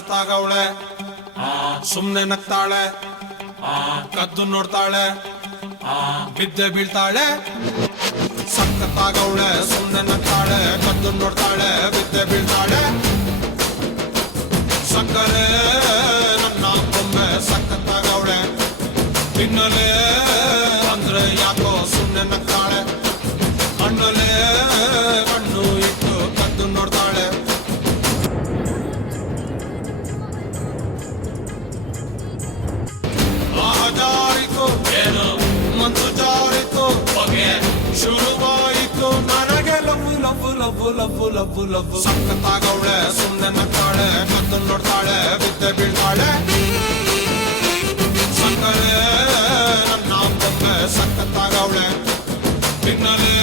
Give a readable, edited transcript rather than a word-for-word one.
ಸಖತ್ತಾಗವಳೆ ಸುಮ್ನೆ ನಗ್ತಾಳೆ ಕದ್ದು ನೋಡ್ತಾಳೆ ಬಿದ್ದೆ ಬೀಳ್ತಾಳೆ ಸಖತ್ತಾಗವಳೆ ಸುಮ್ನೆ ನಗ್ತಾಳೆ ಕದ್ದು ನೋಡ್ತಾಳೆ ಬಿದ್ದೆ ಬೀಳ್ತಾಳೆ ಸಕ್ಕರೆ ನನ್ನ ಬೊಮ್ಮೆ ಸಖತ್ತಾಗವಳೆ ತಿನ್ನಲೆ ಅಂದ್ರೆ ಯಾಕೋ ಸುಮ್ನೆ ನಗ್ತಾಳೆ ಕಣ್ಣಲೆ ಕಣ್ಣು ಇಟ್ಟು ಕದ್ದು ನೋಡ್ತಾಳೆ ಜಾರಿತು ಏನು ಮಂತು ಜಾರಿತು ಬಗೆ ಶುರುವಾಯಿತು ನನಗೆ love love love love love love ಸಖತ್ತಾಗವಳೆ ಸುಮ್ಮನೆ ನಗ್ತಾಳೆ ಕದ್ದು ನೋಡ್ತಾಳೆ ಬಿದ್ದೆ ಬೀಳ್ತಾಳೆ ಸಕ್ಕರೆ ನನ್ನ ಬೊಮ್ಮೆ ಸಖತ್ತಾಗವಳೆ ತಿನ್ನಲೇ